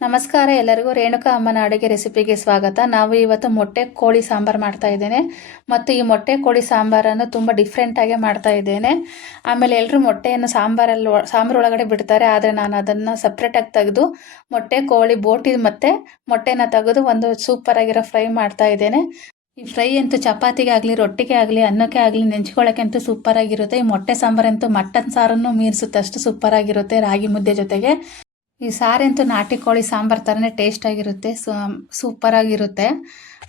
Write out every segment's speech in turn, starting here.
ನಮಸ್ಕಾರ ಎಲ್ಲರಿಗೂ ರೇಣುಕಾ ಅಮ್ಮನ ಅಡುಗೆ ರೆಸಿಪಿಗೆ ಸ್ವಾಗತ. ನಾವು ಇವತ್ತು ಮೊಟ್ಟೆ ಕೋಳಿ ಸಾಂಬಾರು ಮಾಡ್ತಾ ಇದ್ದೇನೆ ಮತ್ತು ಈ ಮೊಟ್ಟೆ ಕೋಳಿ ಸಾಂಬಾರನ್ನು ತುಂಬ ಡಿಫ್ರೆಂಟಾಗಿ ಮಾಡ್ತಾ ಇದ್ದೇನೆ. ಆಮೇಲೆ ಎಲ್ಲರೂ ಮೊಟ್ಟೆಯನ್ನು ಸಾಂಬಾರು ಒಳಗಡೆ ಬಿಡ್ತಾರೆ, ಆದರೆ ನಾನು ಅದನ್ನು ಸಪ್ರೇಟಾಗಿ ತೆಗೆದು ಮೊಟ್ಟೆ ಕೋಳಿ ಬೋಟಿ ಮತ್ತು ಮೊಟ್ಟೆನ ತೆಗೆದು ಒಂದು ಸೂಪರಾಗಿರೋ ಫ್ರೈ ಮಾಡ್ತಾ ಇದ್ದೇನೆ. ಈ ಫ್ರೈ ಅಂತೂ ಚಪಾತಿಗೆ ಆಗಲಿ, ರೊಟ್ಟಿಗೆ ಆಗಲಿ, ಅನ್ನಕ್ಕೆ ಆಗಲಿ ನೆಂಚ್ಕೊಳ್ಳೋಕೆ ಅಂತೂ ಸೂಪರಾಗಿರುತ್ತೆ. ಈ ಮೊಟ್ಟೆ ಸಾಂಬಾರಂತೂ ಮಟನ್ ಸಾರನ್ನು ಮೀರಿಸುತ್ತೆ, ಅಷ್ಟು ಸೂಪರಾಗಿರುತ್ತೆ ರಾಗಿ ಮುದ್ದೆ ಜೊತೆಗೆ. ಈ ಸಾರಂತೂ ನಾಟಿ ಕೋಳಿ ಸಾಂಬಾರು ಥರನೇ ಟೇಸ್ಟಾಗಿರುತ್ತೆ, ಸೂಪರಾಗಿರುತ್ತೆ.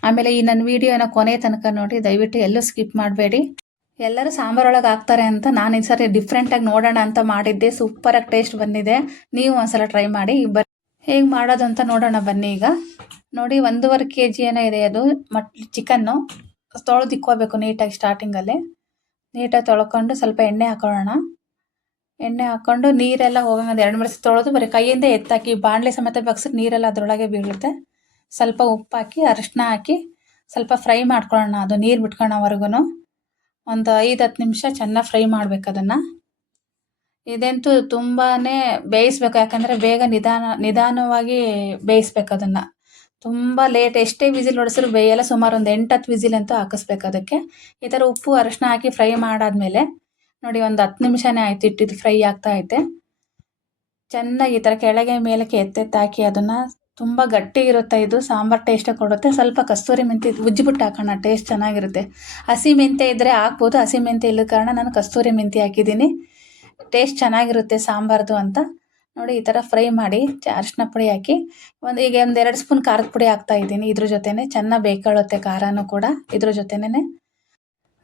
ಆಮೇಲೆ ಈ ನನ್ನ ವೀಡಿಯೋನ ಕೊನೆ ತನಕ ನೋಡಿ, ದಯವಿಟ್ಟು ಎಲ್ಲೂ ಸ್ಕಿಪ್ ಮಾಡಬೇಡಿ. ಎಲ್ಲರೂ ಸಾಂಬಾರೊಳಗೆ ಹಾಕ್ತಾರೆ ಅಂತ ನಾನು ಈ ಸರಿ ಡಿಫ್ರೆಂಟಾಗಿ ನೋಡೋಣ ಅಂತ ಮಾಡಿದ್ದೆ. ಸೂಪರಾಗಿ ಟೇಸ್ಟ್ ಬಂದಿದೆ. ನೀವು ಒಂದ್ಸಲ ಟ್ರೈ ಮಾಡಿ. ಹೇಗೆ ಮಾಡೋದು ಅಂತ ನೋಡೋಣ ಬನ್ನಿ. ಈಗ ನೋಡಿ, 1.5 kg ಏನೋ ಇದೆ ಅದು ಚಿಕನ್ನು. ತೊಳೆದಿಕ್ಕೋಬೇಕು ನೀಟಾಗಿ. ಸ್ಟಾರ್ಟಿಂಗಲ್ಲಿ ನೀಟಾಗಿ ತೊಳ್ಕೊಂಡು ಸ್ವಲ್ಪ ಎಣ್ಣೆ ಹಾಕೊಳ್ಳೋಣ. ಎಣ್ಣೆ ಹಾಕ್ಕೊಂಡು ನೀರೆಲ್ಲ ಹೋಗೋಣ. 2 ತೊಳೆದು ಬರೀ ಕೈಯಿಂದ ಎತ್ತಾಕಿ ಬಾಣಲೆ ಸಮೇತ ಬಗ್ಸಿದ್ರೆ ನೀರೆಲ್ಲ ಅದರೊಳಗೆ ಬೀಳುತ್ತೆ. ಸ್ವಲ್ಪ ಉಪ್ಪು ಹಾಕಿ, ಅರಿಶಿನ ಹಾಕಿ ಸ್ವಲ್ಪ ಫ್ರೈ ಮಾಡ್ಕೊಳ್ಳೋಣ. ಅದು ನೀರು ಬಿಟ್ಕೊಳ್ಳೋವರೆಗೂ ಒಂದು 5-10 ನಿಮಿಷ ಚೆನ್ನಾಗಿ ಫ್ರೈ ಮಾಡ್ಬೇಕು ಅದನ್ನು. ಇದಂತೂ ತುಂಬಾ ಬೇಯಿಸ್ಬೇಕು, ಯಾಕಂದರೆ ಬೇಗ ನಿಧಾನವಾಗಿ ಬೇಯಿಸ್ಬೇಕು ಅದನ್ನು. ತುಂಬ ಲೇಟ್, ಎಷ್ಟೇ ವಿಸಿಲ್ ಹೊಡೆಸಿದ್ರು ಬೇಯಲ್ಲ. ಸುಮಾರು ಒಂದು 8-10 ವಿಸಿಲ್ ಅಂತೂ ಹಾಕಿಸ್ಬೇಕು ಅದಕ್ಕೆ. ಈ ಥರ ಉಪ್ಪು ಅರಿಶಿನ ಹಾಕಿ ಫ್ರೈ ಮಾಡಾದ್ಮೇಲೆ ನೋಡಿ, ಒಂದು 10 ನಿಮಿಷನೇ ಆಯ್ತು. ಇಟ್ಟಿದ್ದು ಫ್ರೈ ಆಗ್ತಾ ಐತೆ ಚೆನ್ನಾಗಿ. ಈ ಥರ ಕೆಳಗೆ ಮೇಲಕ್ಕೆ ಎತ್ತೆತ್ತಾಕಿ ಅದನ್ನು. ತುಂಬ ಗಟ್ಟಿ ಇರುತ್ತೆ ಇದು, ಸಾಂಬಾರು ಟೇಸ್ಟ್ ಕೊಡುತ್ತೆ. ಸ್ವಲ್ಪ ಕಸ್ತೂರಿ ಮೆಂತ್ಯ ಉಜ್ಜಿಬಿಟ್ಟು ಹಾಕೋಣ, ಟೇಸ್ಟ್ ಚೆನ್ನಾಗಿರುತ್ತೆ. ಹಸಿ ಮೆಂತ್ಯ ಇದ್ದರೆ ಹಾಕ್ಬೋದು, ಹಸಿ ಮೆಂತ್ಯ ಇಲ್ಲದ ಕಾರಣ ನಾನು ಕಸ್ತೂರಿ ಮೆಂತ್ಯ ಹಾಕಿದ್ದೀನಿ. ಟೇಸ್ಟ್ ಚೆನ್ನಾಗಿರುತ್ತೆ ಸಾಂಬಾರ್ದು ಅಂತ. ನೋಡಿ, ಈ ಥರ ಫ್ರೈ ಮಾಡಿ ಅರಿಶಿನ ಪುಡಿ ಹಾಕಿ ಈಗ ಒಂದು 2 ಸ್ಪೂನ್ ಖಾರದ ಪುಡಿ ಹಾಕ್ತಾ ಇದ್ದೀನಿ. ಇದ್ರ ಜೊತೆನೆ ಚೆನ್ನಾಗಿ ಬೇಕೊಳ್ಳುತ್ತೆ ಖಾರನೂ ಕೂಡ ಇದ್ರ ಜೊತೆನೇ.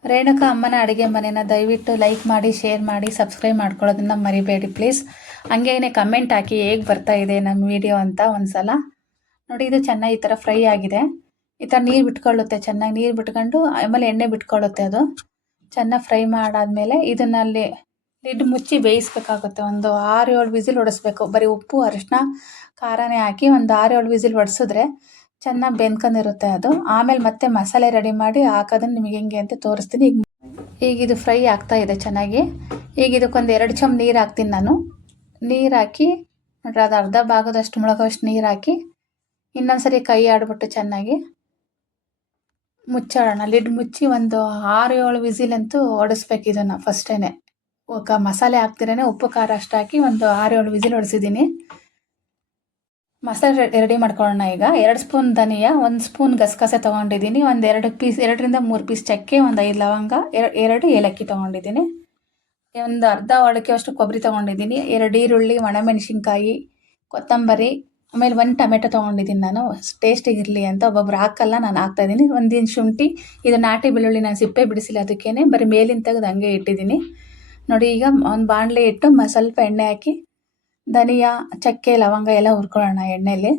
ರೇಣುಕಾ ಅಮ್ಮನ ಅಡುಗೆ ಮನೆನ ದಯವಿಟ್ಟು ಲೈಕ್ ಮಾಡಿ, ಶೇರ್ ಮಾಡಿ, ಸಬ್ಸ್ಕ್ರೈಬ್ ಮಾಡ್ಕೊಳ್ಳೋದನ್ನ ಮರಿಬೇಡಿ ಪ್ಲೀಸ್. ಹಂಗೇನೆ ಕಮೆಂಟ್ ಹಾಕಿ ಹೇಗೆ ಬರ್ತಾ ಇದೆ ನಮ್ಮ ವಿಡಿಯೋ ಅಂತ ಒಂದ್ಸಲ. ನೋಡಿ, ಇದು ಚೆನ್ನಾಗಿ ಈ ಥರ ಫ್ರೈ ಆಗಿದೆ. ಈ ಥರ ನೀರು ಬಿಟ್ಕೊಳ್ಳುತ್ತೆ, ಚೆನ್ನಾಗಿ ನೀರು ಬಿಟ್ಕೊಂಡು ಆಮೇಲೆ ಎಣ್ಣೆ ಬಿಟ್ಕೊಳ್ಳುತ್ತೆ. ಅದು ಚೆನ್ನಾಗಿ ಫ್ರೈ ಮಾಡಾದ್ಮೇಲೆ ಇದನ್ನಲ್ಲಿ ಲಿಡ್ ಮುಚ್ಚಿ ಬೇಯಿಸ್ಬೇಕಾಗುತ್ತೆ. ಒಂದು 6-7 ವಿಸಿಲ್ ಹೊಡೆಸ್ಬೇಕು. ಬರೀ ಉಪ್ಪು ಅರಿಶಿನ ಖಾರನೇ ಹಾಕಿ ಒಂದು 6-7 ವಿಸಿಲ್ ಹೊಡೆಸಿದ್ರೆ ಚೆನ್ನಾಗಿ ಬೆಂದ್ಕೊಂಡಿರುತ್ತೆ ಅದು. ಆಮೇಲೆ ಮತ್ತೆ ಮಸಾಲೆ ರೆಡಿ ಮಾಡಿ ಹಾಕೋದನ್ನು ನಿಮಗೆ ಹೆಂಗೆ ಅಂತ ತೋರಿಸ್ತೀನಿ. ಈಗ ಇದು ಫ್ರೈ ಆಗ್ತಾ ಇದೆ ಚೆನ್ನಾಗಿ. ಈಗ ಇದಕ್ಕೊಂದು 2 ಚಮಚ ನೀರು ಹಾಕ್ತೀನಿ ನಾನು. ನೀರು ಹಾಕಿ ನೋಡ್ರಿ, ಅದು ಅರ್ಧ ಭಾಗದಷ್ಟು ಮುಳುಗೋಷ್ಟು ನೀರು ಹಾಕಿ ಇನ್ನೊಂದ್ಸರಿ ಕೈ ಆಡ್ಬಿಟ್ಟು ಚೆನ್ನಾಗಿ ಮುಚ್ಚಾಡೋಣ. ಲಿಡ್ ಮುಚ್ಚಿ ಒಂದು 6-7 ವಿಸಿಲ್ ಅಂತೂ ಹೊಡೆಸ್ಬೇಕು ಇದನ್ನು ಫಸ್ಟೇನೆ. ಮಸಾಲೆ ಹಾಕ್ತಿರೇನೆ ಉಪ್ಪು ಖಾರ ಅಷ್ಟು ಹಾಕಿ ಒಂದು 6-7 ವಿಸಿಲ್ ಹೊಡೆಸಿದ್ದೀನಿ. ಮಸಾಲೆ ರೆಡಿ ಮಾಡ್ಕೊಳ್ಳೋಣ. ಈಗ 2 ಸ್ಪೂನ್ ಧನಿಯಾ, 1 ಸ್ಪೂನ್ ಗಸಗಸೆ ತೊಗೊಂಡಿದ್ದೀನಿ, ಒಂದು 2-3 ಪೀಸ್ ಚಕ್ಕೆ, ಒಂದು 5 ಲವಂಗ, 2 ಏಲಕ್ಕಿ ತೊಗೊಂಡಿದ್ದೀನಿ, ಒಂದು ಅರ್ಧ ಒಳಕೆಯಷ್ಟು ಕೊಬ್ಬರಿ ತೊಗೊಂಡಿದ್ದೀನಿ, 2 ಈರುಳ್ಳಿ, ಒಣಮೆಣಸಿನ್ಕಾಯಿ, ಕೊತ್ತಂಬರಿ, ಆಮೇಲೆ 1 ಟೊಮೆಟೊ ತೊಗೊಂಡಿದ್ದೀನಿ ನಾನು ಟೇಸ್ಟಿಗಿರಲಿ ಅಂತ. ಒಬ್ಬೊಬ್ರು ಹಾಕಲ್ಲ, ನಾನು ಹಾಕ್ತಾಯಿದ್ದೀನಿ. 1 ಇಂಚ್ ಶುಂಠಿ. ಇದು ನಾಟಿ ಬೆಳ್ಳುಳ್ಳಿ, ನಾನು ಸಿಪ್ಪೆ ಬಿಡಿಸಿಲ್ಲ, ಅದಕ್ಕೇನೆ ಬರೀ ಮೇಲಿನ ತೆಗೆದು ಹಂಗೆ ಇಟ್ಟಿದ್ದೀನಿ. ನೋಡಿ, ಈಗ ಒಂದು ಬಾಣಲೆ ಇಟ್ಟು ಸ್ವಲ್ಪ ಎಣ್ಣೆ ಹಾಕಿ ಧನಿಯಾ, ಚಕ್ಕೆ, ಲವಂಗ ಎಲ್ಲ ಹುರ್ಕೊಳ್ಳೋಣ ಎಣ್ಣೆಯಲ್ಲಿ.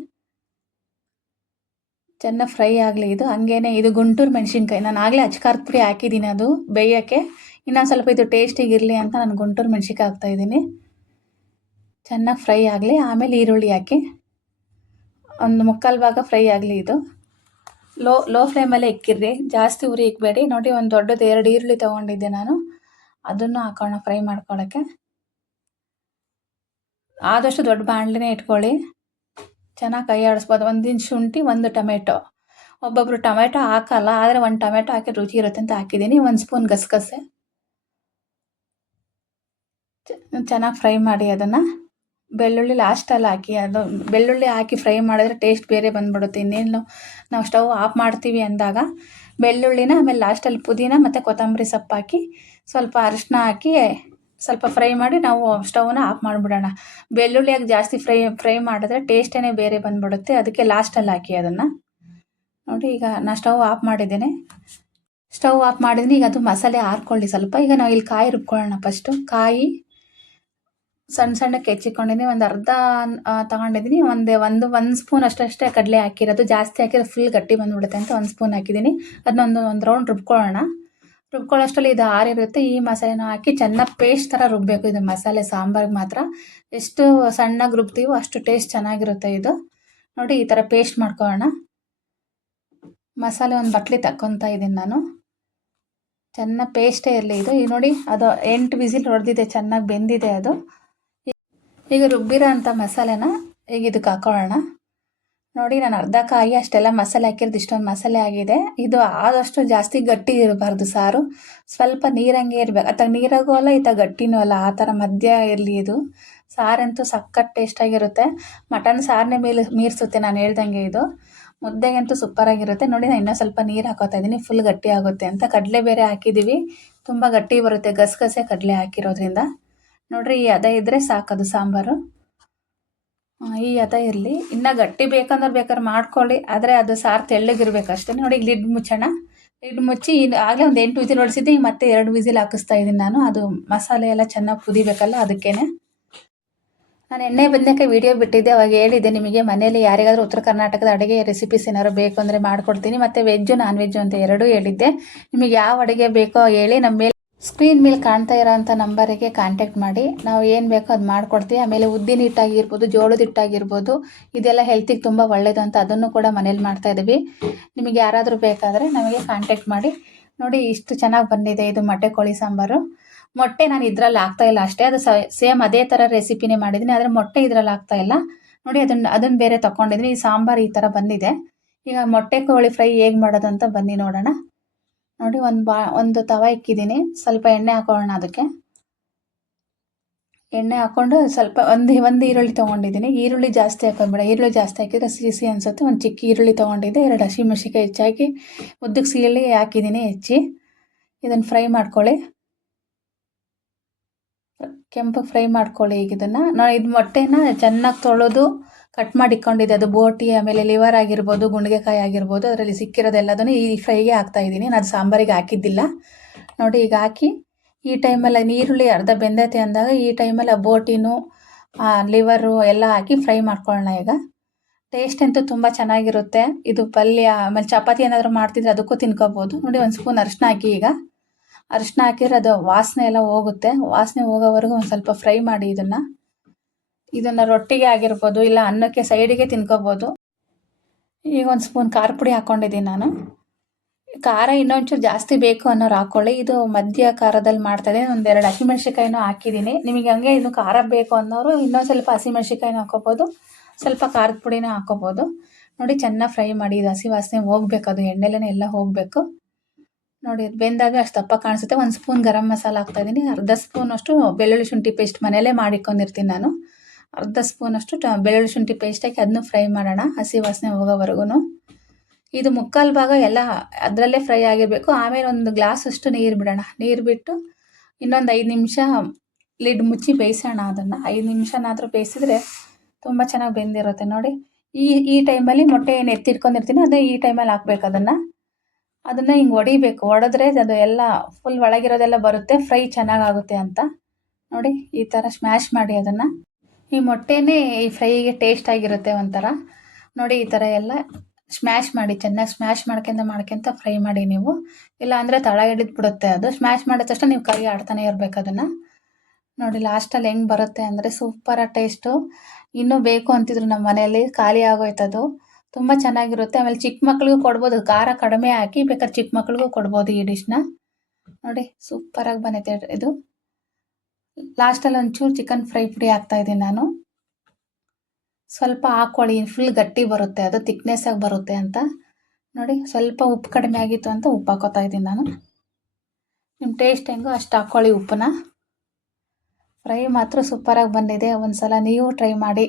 ಚೆನ್ನಾಗಿ ಫ್ರೈ ಆಗಲಿ ಇದು. ಹಂಗೇನೆ ಇದು ಗುಂಟೂರು ಮೆಣಸಿನ್ಕಾಯಿ, ನಾನು ಆಗಲೇ ಅಚ್ಕಾರದ ಪುಡಿ ಹಾಕಿದ್ದೀನಿ ಅದು ಬೇಯೋಕ್ಕೆ. ಇನ್ನೊಂದು ಸ್ವಲ್ಪ ಇದು ಟೇಸ್ಟಿಗಿರಲಿ ಅಂತ ನಾನು ಗುಂಟೂರು ಮೆಣಸಿನ್ಕಾಯಿ ಹಾಕ್ತಾಯಿದ್ದೀನಿ. ಚೆನ್ನಾಗಿ ಫ್ರೈ ಆಗಲಿ. ಆಮೇಲೆ ಈರುಳ್ಳಿ ಹಾಕಿ ಒಂದು 3/4 ಭಾಗ ಫ್ರೈ ಆಗಲಿ ಇದು. ಲೋ ಫ್ಲೇಮಲ್ಲೇ ಇಕ್ಕಿರ್ರಿ, ಜಾಸ್ತಿ ಉರಿ ಇಕ್ಬೇಡಿ. ನೋಡಿ, ಒಂದು ದೊಡ್ಡದು 2 ಈರುಳ್ಳಿ ತೊಗೊಂಡಿದ್ದೆ ನಾನು, ಅದನ್ನು ಹಾಕೋಣ ಫ್ರೈ ಮಾಡ್ಕೊಳ್ಳೋಕ್ಕೆ. ಆದಷ್ಟು ದೊಡ್ಡ ಬಾಣಲೆನೇ ಇಟ್ಕೊಳ್ಳಿ, ಚೆನ್ನಾಗಿ ಕೈ ಆಡಿಸ್ಬೋದು. 1 ಇಂಚ್ ಶುಂಠಿ, 1 ಟೊಮೆಟೊ. ಒಬ್ಬೊಬ್ಬರು ಟೊಮೆಟೊ ಹಾಕಲ್ಲ, ಆದರೆ 1 ಟೊಮೆಟೊ ಹಾಕಿ ರುಚಿ ಇರುತ್ತೆ ಅಂತ ಹಾಕಿದ್ದೀನಿ. 1 ಸ್ಪೂನ್ ಗಸಗಸೆ. ಚೆನ್ನಾಗಿ ಫ್ರೈ ಮಾಡಿ ಅದನ್ನು. ಬೆಳ್ಳುಳ್ಳಿ ಲಾಸ್ಟಲ್ಲಿ ಹಾಕಿ, ಅದು ಬೆಳ್ಳುಳ್ಳಿ ಹಾಕಿ ಫ್ರೈ ಮಾಡಿದ್ರೆ ಟೇಸ್ಟ್ ಬೇರೆ ಬಂದುಬಿಡುತ್ತೆ. ಇನ್ನೇನು ನಾವು ಸ್ಟವ್ ಆಫ್ ಮಾಡ್ತೀವಿ ಅಂದಾಗ ಬೆಳ್ಳುಳ್ಳಿನ, ಆಮೇಲೆ ಲಾಸ್ಟಲ್ಲಿ ಪುದೀನ ಮತ್ತು ಕೊತ್ತಂಬರಿ ಸೊಪ್ಪು ಹಾಕಿ ಸ್ವಲ್ಪ ಅರಿಶಿನ ಹಾಕಿ ಸ್ವಲ್ಪ ಫ್ರೈ ಮಾಡಿ ನಾವು ಸ್ಟವ್ನ ಆಫ್ ಮಾಡಿಬಿಡೋಣ. ಬೆಳ್ಳುಳ್ಳಿಯಾಗಿ ಜಾಸ್ತಿ ಫ್ರೈ ಮಾಡಿದ್ರೆ ಟೇಸ್ಟೇ ಬೇರೆ ಬಂದುಬಿಡುತ್ತೆ, ಅದಕ್ಕೆ ಲಾಸ್ಟಲ್ಲಿ ಹಾಕಿ ಅದನ್ನು. ನೋಡಿ, ಈಗ ನಾನು ಸ್ಟವ್ ಆಫ್ ಮಾಡಿದ್ದೀನಿ. ಈಗ ಅದು ಮಸಾಲೆ ಹಾರ್ಕೊಳ್ಳಿ ಸ್ವಲ್ಪ. ಈಗ ನಾವು ಇಲ್ಲಿ ಕಾಯಿ ರುಬ್ಕೊಳ್ಳೋಣ. ಫಸ್ಟು ಕಾಯಿ ಸಣ್ಣಕ್ಕೆ ಹೆಚ್ಚಿಕೊಂಡಿದ್ದೀನಿ. ಒಂದು ಅರ್ಧ ತೊಗೊಂಡಿದ್ದೀನಿ. ಒಂದು ಸ್ಪೂನ್ ಅಷ್ಟೇ ಕಡಲೆ ಹಾಕಿರೋದು, ಜಾಸ್ತಿ ಹಾಕಿದ್ರೆ ಫುಲ್ ಗಟ್ಟಿ ಬಂದುಬಿಡುತ್ತೆ ಅಂತ 1 ಸ್ಪೂನ್ ಹಾಕಿದ್ದೀನಿ. ಅದನ್ನೊಂದು ರೌಂಡ್ ರುಬ್ಕೊಳ್ಳೋಣ. ರುಬ್ಕೊಳ್ಳೋಷ್ಟರಲ್ಲಿ ಇದು ಆರಿರುತ್ತೆ. ಈ ಮಸಾಲೆನ ಹಾಕಿ ಚೆನ್ನಾಗಿ ಪೇಸ್ಟ್ ಥರ ರುಬ್ಬಬೇಕು. ಇದು ಮಸಾಲೆ ಸಾಂಬಾರಿಗೆ ಮಾತ್ರ ಎಷ್ಟು ಸಣ್ಣಗೆ ರುಬ್ತೀವೋ ಅಷ್ಟು ಟೇಸ್ಟ್ ಚೆನ್ನಾಗಿರುತ್ತೆ ಇದು. ನೋಡಿ, ಈ ಥರ ಪೇಸ್ಟ್ ಮಾಡ್ಕೊಳ್ಳೋಣ. ಮಸಾಲೆ ಒಂದು ಬಟ್ಲಿ ತಕ್ಕೊತಾ ಇದ್ದೀನಿ ನಾನು. ಚೆನ್ನಾಗಿ ಪೇಸ್ಟೇ ಇರಲಿ ಇದು. ಈಗ ನೋಡಿ, ಅದು 8 ವಿಸಿಲ್ ಹೊಡೆದಿದೆ, ಚೆನ್ನಾಗಿ ಬೆಂದಿದೆ ಅದು. ಈಗ ರುಬ್ಬಿರೋ ಅಂಥ ಮಸಾಲೆನ ಈಗ ಇದಕ್ಕೆ ಹಾಕೊಳ್ಳೋಣ. ನೋಡಿ ನಾನು ಅರ್ಧ ಕಾಯಿ ಅಷ್ಟೆಲ್ಲ ಮಸಾಲೆ ಹಾಕಿರೋದು ಇಷ್ಟೊಂದು ಮಸಾಲೆ ಆಗಿದೆ. ಇದು ಆದಷ್ಟು ಜಾಸ್ತಿ ಗಟ್ಟಿ ಇರಬಾರ್ದು ಸಾರು, ಸ್ವಲ್ಪ ನೀರಂಗೆ ಇರಬೇಕು. ಅಥವಾ ನೀರಾಗೂ ಅಲ್ಲ ಈತ ಗಟ್ಟಿನೂ ಅಲ್ಲ, ಆ ಥರ ಮಧ್ಯ ಇರಲಿ ಇದು. ಸಾರಂತೂ ಸಖತ್ ಟೇಸ್ಟಾಗಿರುತ್ತೆ. ಮಟನ್ ಸಾರನ್ನೇ ಮೀರಿಸುತ್ತೆ ನಾನು ಹೇಳ್ದಂಗೆ ಇದು. ಮುದ್ದೆಗಂತೂ ಸೂಪರಾಗಿರುತ್ತೆ. ನೋಡಿ ನಾನು ಇನ್ನೂ ಸ್ವಲ್ಪ ನೀರು ಹಾಕೋತಾ ಇದ್ದೀನಿ, ಫುಲ್ ಗಟ್ಟಿ ಆಗುತ್ತೆ ಅಂತ. ಕಡಲೆ ಬೇರೆ ಹಾಕಿದ್ದೀವಿ, ತುಂಬ ಗಟ್ಟಿ ಬರುತ್ತೆ ಗಸಗಸೆ ಕಡಲೆ ಹಾಕಿರೋದ್ರಿಂದ. ನೋಡಿರಿ ಈ ಹದ ಇದ್ದರೆ ಸಾಕದು ಸಾಂಬಾರು. ಈ ಹದ ಇರಲಿ. ಇನ್ನೂ ಗಟ್ಟಿ ಬೇಕಂದ್ರೆ ಬೇಕಾದ್ರೆ ಮಾಡ್ಕೊಳ್ಳಿ, ಆದರೆ ಅದು ಸಾರು ತೆಳ್ಳಗಿರ್ಬೇಕು ಅಷ್ಟೇ. ನೋಡಿ ಲಿಡ್ ಮುಚ್ಚೋಣ. ಲಿಡ್ ಮುಚ್ಚಿ ಆಗಲೇ ಒಂದು 8 ವಿಸಿಲ್ ಹೊಡಿಸಿದ್ದೆ, ಮತ್ತೆ 2 ವಿಸಿಲ್ ಹಾಕಿಸ್ತಾ ಇದ್ದೀನಿ ನಾನು. ಅದು ಮಸಾಲೆ ಎಲ್ಲ ಚೆನ್ನಾಗಿ ಕುದಿಬೇಕಲ್ಲ, ಅದಕ್ಕೇನೆ. ನಾನು ಎಣ್ಣೆ ಬದನೆಕಾಯಿ ವಿಡಿಯೋ ಬಿಟ್ಟಿದ್ದೆ, ಅವಾಗ ಹೇಳಿದ್ದೆ ನಿಮಗೆ ಮನೇಲಿ ಯಾರಿಗಾದ್ರೂ ಉತ್ತರ ಕರ್ನಾಟಕದ ಅಡುಗೆ ರೆಸಿಪೀಸ್ ಏನಾದ್ರು ಬೇಕು ಅಂದರೆ ಮಾಡ್ಕೊಡ್ತೀನಿ. ಮತ್ತು ವೆಜ್ಜು ನಾನ್ ವೆಜ್ಜು ಅಂತ ಎರಡೂ ಹೇಳಿದ್ದೆ. ನಿಮಗೆ ಯಾವ ಅಡುಗೆ ಬೇಕೋ ಹೇಳಿ, ನಮ್ಮ ಮೇಲೆ ಸ್ಕ್ರೀನ್ ಮೇಲೆ ಕಾಣ್ತಾ ಇರೋಂಥ ನಂಬರಿಗೆ ಕಾಂಟ್ಯಾಕ್ಟ್ ಮಾಡಿ, ನಾವು ಏನು ಬೇಕೋ ಅದು ಮಾಡಿಕೊಡ್ತೀವಿ. ಆಮೇಲೆ ಉದ್ದಿನ ಹಿಟ್ಟಾಗಿರ್ಬೋದು, ಜೋಳದ ಹಿಟ್ಟಾಗಿರ್ಬೋದು, ಇದೆಲ್ಲ ಹೆಲ್ತಿಗೆ ತುಂಬ ಒಳ್ಳೆಯದು ಅಂತ ಅದನ್ನು ಕೂಡ ಮನೇಲಿ ಮಾಡ್ತಾಯಿದ್ದೀವಿ. ನಿಮಗೆ ಯಾರಾದರೂ ಬೇಕಾದರೆ ನಮಗೆ ಕಾಂಟ್ಯಾಕ್ಟ್ ಮಾಡಿ. ನೋಡಿ ಇಷ್ಟು ಚೆನ್ನಾಗಿ ಬಂದಿದೆ ಇದು ಮೊಟ್ಟೆ ಕೋಳಿ ಸಾಂಬಾರು. ಮೊಟ್ಟೆ ನಾನು ಇದರಲ್ಲಿ ಹಾಕ್ತಾಯಿಲ್ಲ ಅಷ್ಟೇ, ಅದು ಸೇಮ್ ಅದೇ ಥರ ರೆಸಿಪಿನೇ ಮಾಡಿದ್ದೀನಿ, ಆದರೆ ಮೊಟ್ಟೆ ಇದರಲ್ಲಿ ಹಾಕ್ತಾಯಿಲ್ಲ. ನೋಡಿ ಅದನ್ನು ಬೇರೆ ತೊಗೊಂಡಿದ್ದೀನಿ. ಈ ಸಾಂಬಾರು ಈ ಥರ ಬಂದಿದೆ. ಈಗ ಮೊಟ್ಟೆ ಕೋಳಿ ಫ್ರೈ ಹೇಗೆ ಮಾಡೋದು ಅಂತ ಬನ್ನಿ ನೋಡೋಣ. ನೋಡಿ ಒಂದು ತವ ಇಕ್ಕಿದ್ದೀನಿ, ಸ್ವಲ್ಪ ಎಣ್ಣೆ ಹಾಕೊಳ್ಳೋಣ. ಅದಕ್ಕೆ ಎಣ್ಣೆ ಹಾಕ್ಕೊಂಡು ಸ್ವಲ್ಪ ಒಂದು ಈರುಳ್ಳಿ ತೊಗೊಂಡಿದ್ದೀನಿ. ಈರುಳ್ಳಿ ಜಾಸ್ತಿ ಹಾಕೋಬೇಡ, ಈರುಳ್ಳಿ ಜಾಸ್ತಿ ಹಾಕಿದ್ರೆ ಸಿಹಿ ಅನಿಸುತ್ತೆ. ಒಂದು ಚಿಕ್ಕ ಈರುಳ್ಳಿ ತೊಗೊಂಡಿದ್ದೆ, 2 ಹಸಿಮೆಣ್ಸಿನ್ಕಾಯಿ ಹೆಚ್ಚಾಕಿ ಉದ್ದಕ್ಕೆ ಸೀಳಿ ಹಾಕಿದ್ದೀನಿ ಹೆಚ್ಚಿ. ಇದನ್ನು ಫ್ರೈ ಮಾಡ್ಕೊಳ್ಳಿ, ಕೆಂಪಗೆ ಫ್ರೈ ಮಾಡ್ಕೊಳ್ಳಿ. ಈಗ ನಾನು ಇದು ಮೊಟ್ಟೆನ ಚೆನ್ನಾಗಿ ತೊಳೆದು ಕಟ್ ಮಾಡಿ ಇಟ್ಕೊಂಡಿದ್ದೆ. ಅದು ಬೋಟಿ, ಆಮೇಲೆ ಲಿವರ್ ಆಗಿರ್ಬೋದು, ಗುಂಡಿಗೆಕಾಯಿ ಆಗಿರ್ಬೋದು, ಅದರಲ್ಲಿ ಸಿಕ್ಕಿರೋದೆಲ್ಲದನ್ನು ಈ ಫ್ರೈಗೆ ಹಾಕ್ತಾಯಿದ್ದೀನಿ. ನಾನು ಸಾಂಬಾರಿಗೆ ಹಾಕಿದ್ದಿಲ್ಲ. ನೋಡಿ ಈಗ ಹಾಕಿ ಈ ಟೈಮಲ್ಲಿ ಈರುಳ್ಳಿ ಅರ್ಧ ಬೆಂದೈತೆ ಅಂದಾಗ ಈ ಟೈಮಲ್ಲಿ ಆ ಬೋಟಿನೂ ಲಿವರು ಎಲ್ಲ ಹಾಕಿ ಫ್ರೈ ಮಾಡ್ಕೊಳ್ಳೋಣ. ಈಗ ಟೇಸ್ಟ್ ಅಂತೂ ತುಂಬ ಚೆನ್ನಾಗಿರುತ್ತೆ ಇದು. ಪಲ್ಯ ಆಮೇಲೆ ಚಪಾತಿ ಏನಾದರೂ ಮಾಡ್ತಿದ್ರೆ ಅದಕ್ಕೂ ತಿನ್ಕೋಬೋದು. ನೋಡಿ ಒಂದು ಸ್ಪೂನ್ ಅರಿಶಿನ ಹಾಕಿ. ಈಗ ಅರಿಶಿನ ಹಾಕಿದ್ರೆ ಅದು ವಾಸನೆ ಎಲ್ಲ ಹೋಗುತ್ತೆ. ವಾಸನೆ ಹೋಗೋವರೆಗೂ ಒಂದು ಸ್ವಲ್ಪ ಫ್ರೈ ಮಾಡಿ. ಇದನ್ನು ರೊಟ್ಟಿಗೆ ಆಗಿರ್ಬೋದು, ಇಲ್ಲ ಅನ್ನಕ್ಕೆ ಸೈಡಿಗೆ ತಿನ್ಕೋಬೋದು. ಈಗ ಒಂದು ಸ್ಪೂನ್ ಖಾರ ಪುಡಿ ಹಾಕ್ಕೊಂಡಿದ್ದೀನಿ ನಾನು. ಖಾರ ಇನ್ನೊಂಚೂರು ಜಾಸ್ತಿ ಬೇಕು ಅನ್ನೋರು ಹಾಕ್ಕೊಳ್ಳಿ. ಇದು ಮಧ್ಯ ಖಾರದಲ್ಲಿ ಮಾಡ್ತಾಯಿದ್ದೀನಿ. 1-2 ಹಸಿಮೆಣ್ಸಿಕಾಯಿನೂ ಹಾಕಿದ್ದೀನಿ. ನಿಮಗೆ ಹಂಗೆ ಇನ್ನು ಖಾರ ಬೇಕು ಅನ್ನೋರು ಇನ್ನೊಂದು ಸ್ವಲ್ಪ ಹಸಿಮೆಣ್ಸಿಕಾಯಿನೂ ಹಾಕ್ಕೋಬೋದು, ಸ್ವಲ್ಪ ಖಾರದ ಪುಡಿನೂ ಹಾಕ್ಕೋಬೋದು. ನೋಡಿ ಚೆನ್ನಾಗಿ ಫ್ರೈ ಮಾಡಿ. ಇದು ಹಸಿ ವಾಸನೆ ಹೋಗ್ಬೇಕು, ಅದು ಎಣ್ಣೆಲೇ ಎಲ್ಲ ಹೋಗಬೇಕು. ನೋಡಿ ಅದು ಬೆಂದಾಗ ಅಷ್ಟು ದಪ್ಪ ಕಾಣಿಸುತ್ತೆ. 1 ಸ್ಪೂನ್ ಗರಂ ಮಸಾಲ ಹಾಕ್ತಾಯಿದ್ದೀನಿ. ಅರ್ಧ ಸ್ಪೂನಷ್ಟು ಬೆಳ್ಳುಳ್ಳಿ ಶುಂಠಿ ಪೇಸ್ಟ್ ಮನೆಯಲ್ಲೇ ಮಾಡಿಕೊಂಡಿರ್ತೀನಿ ನಾನು. ಅರ್ಧ ಸ್ಪೂನಷ್ಟು ಬೆಳ್ಳುಳ್ಳಿ ಶುಂಠಿ ಪೇಸ್ಟ್ ಹಾಕಿ ಅದನ್ನು ಫ್ರೈ ಮಾಡೋಣ, ಹಸಿ ವಾಸನೆ ಹೋಗೋವರೆಗೂ. ಇದು ಮುಕ್ಕಾಲು ಭಾಗ ಎಲ್ಲ ಅದರಲ್ಲೇ ಫ್ರೈ ಆಗಿರಬೇಕು. ಆಮೇಲೆ 1 ಗ್ಲಾಸಷ್ಟು ನೀರು ಬಿಡೋಣ. ನೀರು ಬಿಟ್ಟು ಇನ್ನೊಂದು 5 ನಿಮಿಷ ಲಿಡ್ ಮುಚ್ಚಿ ಬೇಯಿಸೋಣ. ಅದನ್ನು 5 ನಿಮಿಷನಾದರೂ ಬೇಯಿಸಿದ್ರೆ ತುಂಬ ಚೆನ್ನಾಗಿ ಬೆಂದಿರುತ್ತೆ. ನೋಡಿ ಈ ಟೈಮಲ್ಲಿ ಮೊಟ್ಟೆ ಏನು ಎತ್ತಿಟ್ಕೊಂಡಿರ್ತೀನಿ ಅದೇ ಈ ಟೈಮಲ್ಲಿ ಹಾಕ್ಬೇಕು. ಅದನ್ನು ಹಿಂಗೆ ಹೊಡಿಬೇಕು. ಹೊಡೆದ್ರೆ ಅದು ಎಲ್ಲ ಫುಲ್ ಒಳಗಿರೋದೆಲ್ಲ ಬರುತ್ತೆ, ಫ್ರೈ ಚೆನ್ನಾಗಾಗುತ್ತೆ ಅಂತ. ನೋಡಿ ಈ ಥರ ಸ್ಮ್ಯಾಶ್ ಮಾಡಿ ಅದನ್ನು. ಈ ಮೊಟ್ಟೆನೇ ಈ ಫ್ರೈಗೆ ಟೇಸ್ಟ್ ಆಗಿರುತ್ತೆ ಒಂಥರ. ನೋಡಿ ಈ ಥರ ಎಲ್ಲ ಸ್ಮ್ಯಾಶ್ ಮಾಡಿ, ಚೆನ್ನಾಗಿ ಸ್ಮ್ಯಾಶ್ ಮಾಡ್ಕೊಂತ ಫ್ರೈ ಮಾಡಿ ನೀವು. ಇಲ್ಲ ಅಂದರೆ ತಳ ಹಿಡಿದು ಬಿಡುತ್ತೆ ಅದು. ಸ್ಮ್ಯಾಶ್ ಮಾಡಿದ ತಕ್ಷಣ ನೀವು ಕೈ ಆಡ್ತಾನೆ ಇರಬೇಕು ಅದನ್ನು. ನೋಡಿ ಲಾಸ್ಟಲ್ಲಿ ಹೆಂಗೆ ಬರುತ್ತೆ ಅಂದರೆ ಸೂಪರಾಗಿ ಟೇಸ್ಟು. ಇನ್ನೂ ಬೇಕು ಅಂತಿದ್ರು ನಮ್ಮ ಮನೆಯಲ್ಲಿ, ಖಾಲಿ ಆಗೋಯ್ತದು. ತುಂಬ ಚೆನ್ನಾಗಿರುತ್ತೆ. ಆಮೇಲೆ ಚಿಕ್ಕ ಮಕ್ಳಿಗೂ ಕೊಡ್ಬೋದು, ಖಾರ ಕಡಿಮೆ ಹಾಕಿ ಬೇಕಾದ್ರೆ ಚಿಕ್ಕ ಮಕ್ಳಿಗೂ ಕೊಡ್ಬೋದು ಈ ಡಿಶ್ನ. ನೋಡಿ ಸೂಪರಾಗಿ ಬಂದೈತೆ ಇದು. ಲಾಸ್ಟಲ್ಲಿ ಒಂಚೂರು ಚಿಕನ್ ಫ್ರೈ ಪುಡಿ ಹಾಕ್ತಾಯಿದ್ದೀನಿ ನಾನು. ಸ್ವಲ್ಪ ಹಾಕ್ಕೊಳ್ಳಿ, ಫುಲ್ ಗಟ್ಟಿ ಬರುತ್ತೆ ಅದು, ತಿಕ್ನೆಸ್ಸಾಗಿ ಬರುತ್ತೆ ಅಂತ. ನೋಡಿ ಸ್ವಲ್ಪ ಉಪ್ಪು ಕಡಿಮೆ ಆಗಿತ್ತು ಅಂತ ಉಪ್ಪು ಹಾಕೋತಾ ಇದ್ದೀನಿ ನಾನು. ನಿಮ್ಮ ಟೇಸ್ಟ್ ಹೆಂಗೋ ಅಷ್ಟು ಹಾಕ್ಕೊಳ್ಳಿ ಉಪ್ಪನ್ನ. ಫ್ರೈ ಮಾತ್ರ ಸೂಪರಾಗಿ ಬಂದಿದೆ. ಒಂದು ಸಲ ನೀವು ಟ್ರೈ ಮಾಡಿ.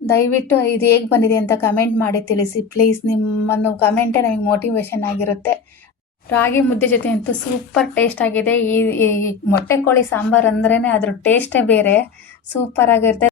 ದಯವಿಟ್ಟು ಇದು ಹೇಗೆ ಬಂದಿದೆ ಅಂತ ಕಮೆಂಟ್ ಮಾಡಿ ತಿಳಿಸಿ ಪ್ಲೀಸ್. ನಿಮ್ಮನ್ನು ಕಮೆಂಟೇ ನಮಗೆ ಮೋಟಿವೇಶನ್ ಆಗಿರುತ್ತೆ. ರಾಗಿ ಮುದ್ದೆ ಜೊತೆ ಅಂತೂ ಸೂಪರ್ ಟೇಸ್ಟ್ ಆಗಿದೆ. ಈ ಮೊಟ್ಟೆ ಕೋಳಿ ಸಾಂಬಾರು ಅಂದ್ರೇ ಅದ್ರ ಟೇಸ್ಟೇ ಬೇರೆ, ಸೂಪರಾಗಿರುತ್ತೆ.